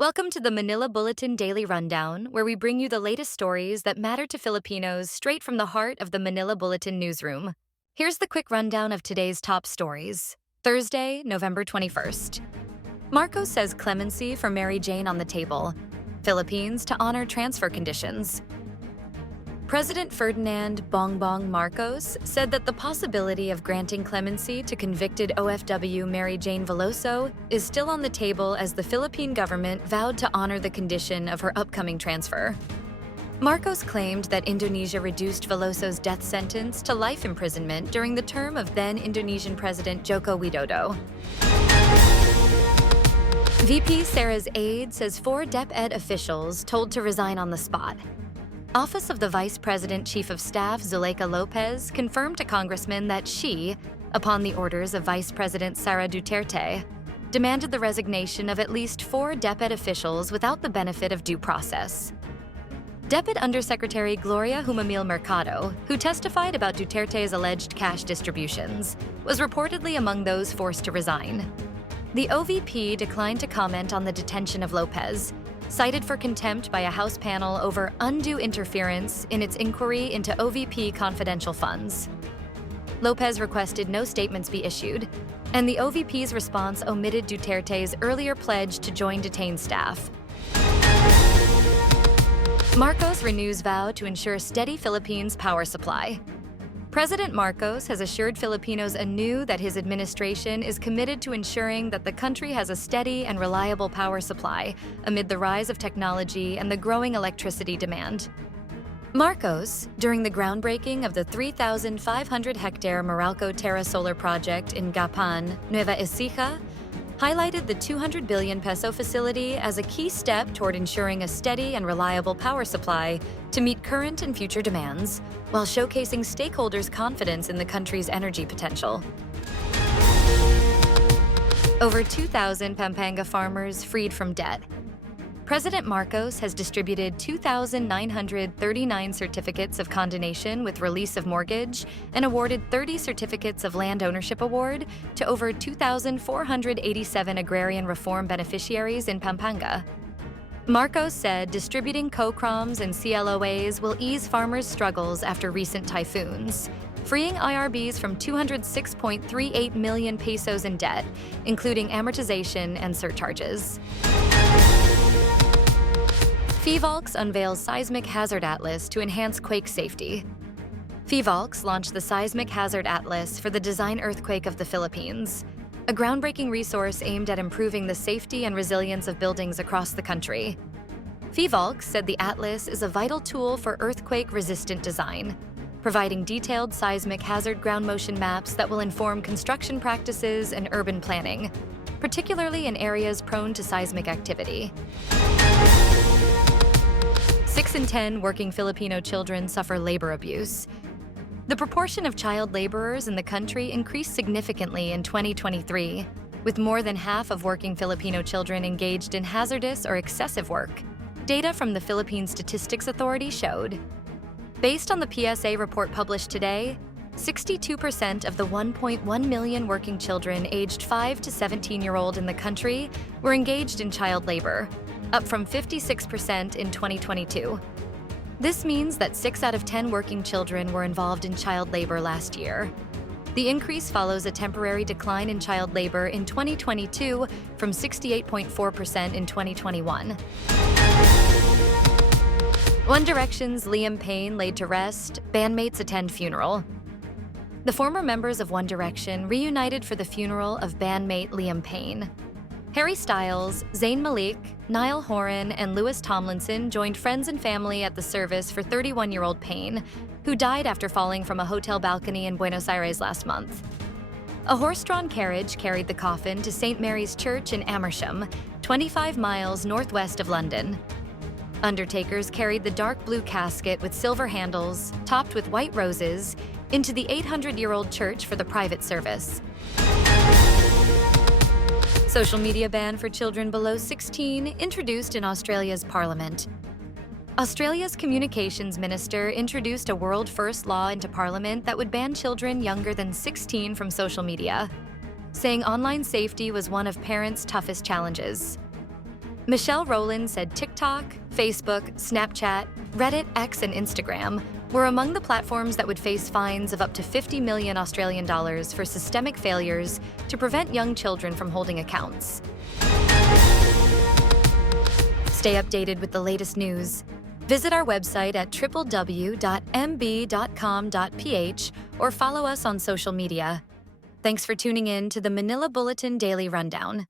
Welcome to the Manila Bulletin Daily Rundown, where we bring you the latest stories that matter to Filipinos straight from the heart of the Manila Bulletin newsroom. Here's the quick rundown of today's top stories. Thursday, November 21st. Marcos says clemency for Mary Jane on the table. Philippines to honor transfer conditions. President Ferdinand Bongbong Marcos said that the possibility of granting clemency to convicted OFW Mary Jane Veloso is still on the table as the Philippine government vowed to honor the condition of her upcoming transfer. Marcos claimed that Indonesia reduced Veloso's death sentence to life imprisonment during the term of then Indonesian President Joko Widodo. VP Sara's aide says 4 DepEd officials told to resign on the spot. Office of the Vice President Chief of Staff Zuleika Lopez confirmed to congressmen that she, upon the orders of Vice President Sara Duterte, demanded the resignation of at least 4 DepEd officials without the benefit of due process. DepEd Undersecretary Gloria Humamil Mercado, who testified about Duterte's alleged cash distributions, was reportedly among those forced to resign. The OVP declined to comment on the detention of Lopez, cited for contempt by a House panel over undue interference in its inquiry into OVP confidential funds. Lopez requested no statements be issued, and the OVP's response omitted Duterte's earlier pledge to join detained staff. Marcos renews vow to ensure steady Philippines power supply. President Marcos has assured Filipinos anew that his administration is committed to ensuring that the country has a steady and reliable power supply amid the rise of technology and the growing electricity demand. Marcos, during the groundbreaking of the 3,500-hectare Meralco Terra Solar Project in Gapan, Nueva Ecija, highlighted the 200 billion peso facility as a key step toward ensuring a steady and reliable power supply to meet current and future demands, while showcasing stakeholders' confidence in the country's energy potential. Over 2,000 Pampanga farmers freed from debt. President Marcos has distributed 2,939 certificates of condonation with release of mortgage and awarded 30 certificates of land ownership award to over 2,487 agrarian reform beneficiaries in Pampanga. Marcos said distributing COCROMs and CLOAs will ease farmers' struggles after recent typhoons, freeing IRBs from 206.38 million pesos in debt, including amortization and surcharges. Phivolcs unveils seismic hazard atlas to enhance quake safety. Phivolcs launched the Seismic Hazard Atlas for the design earthquake of the Philippines, a groundbreaking resource aimed at improving the safety and resilience of buildings across the country. Phivolcs said the atlas is a vital tool for earthquake-resistant design, providing detailed seismic hazard ground motion maps that will inform construction practices and urban planning, particularly in areas prone to seismic activity. 6 in 10 working Filipino children suffer labor abuse. The proportion of child laborers in the country increased significantly in 2023, with more than half of working Filipino children engaged in hazardous or excessive work. Data from the Philippine Statistics Authority showed. Based on the PSA report published today, 62% of the 1.1 million working children aged 5 to 17-year-old in the country were engaged in child labor, up from 56% in 2022. This means that 6 out of 10 working children were involved in child labor last year. The increase follows a temporary decline in child labor in 2022 from 68.4% in 2021. One Direction's Liam Payne laid to rest, bandmates attend funeral. The former members of One Direction reunited for the funeral of bandmate Liam Payne. Harry Styles, Zayn Malik, Niall Horan, and Louis Tomlinson joined friends and family at the service for 31-year-old Payne, who died after falling from a hotel balcony in Buenos Aires last month. A horse-drawn carriage carried the coffin to St. Mary's Church in Amersham, 25 miles northwest of London. Undertakers carried the dark blue casket with silver handles, topped with white roses, into the 800-year-old church for the private service. Social media ban for children below 16 introduced in Australia's parliament. Australia's communications minister introduced a world-first law into parliament that would ban children younger than 16 from social media, saying online safety was one of parents' toughest challenges. Michelle Rowland said TikTok, Facebook, Snapchat, Reddit, X, and Instagram were among the platforms that would face fines of up to 50 million Australian dollars for systemic failures to prevent young children from holding accounts. Stay updated with the latest news. Visit our website at www.mb.com.ph or follow us on social media. Thanks for tuning in to the Manila Bulletin Daily Rundown.